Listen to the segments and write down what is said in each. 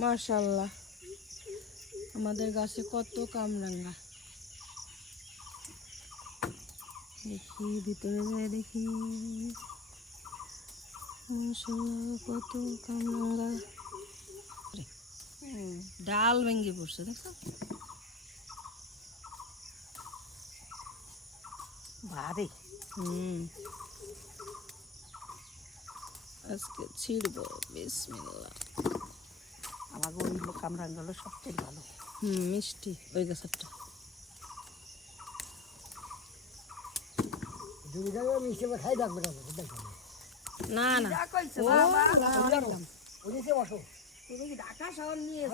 মাশাআল্লাহ, আমাদের গাছে কত কামরাঙ্গা। দেখি ভিতরে যায় দেখি, মাশাআল্লাহ কত কামরাঙ্গা। ডাল ভেঙে পড়ছে দেখো, ভারী। আজকে ছিড়বো। বিসমিল্লাহ। আমার ওই কামরাঙ্গা হলো সবচেয়ে ভালো। মিষ্টি ওই গাছটা। না না, ঢাকা শহর নিয়ে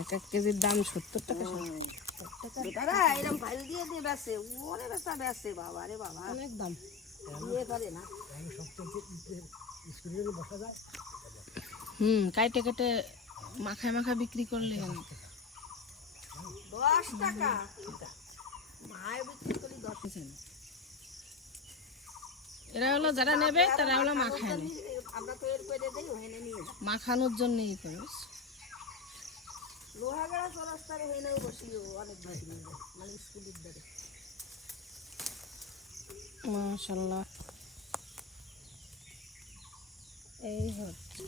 এক এক কেজির দাম 70 টাকা। এরকম ফাইল দিয়ে দিয়ে বেসে ওরে বেসা বেসে বাবা রে বাবা, অনেক দাম। দিয়ে করে না। কাইটে কেটে মাখায় মাখা বিক্রি করলে 10 টাকা মায় বিক্রি করি 10। এরা হলো যারা নেবে তারা হলো মাখায় নেয়, আমরা তো এর করে দেই ওখানে নিয়ে যাই। মাখানোর জন্যই করে। লোহাগড়া চৌরাস্তায় ওখানেও বসিও অনেক বিক্রি হয়, মানে স্কুলের ধারে। মাশাআল্লাহ, এই হচ্ছে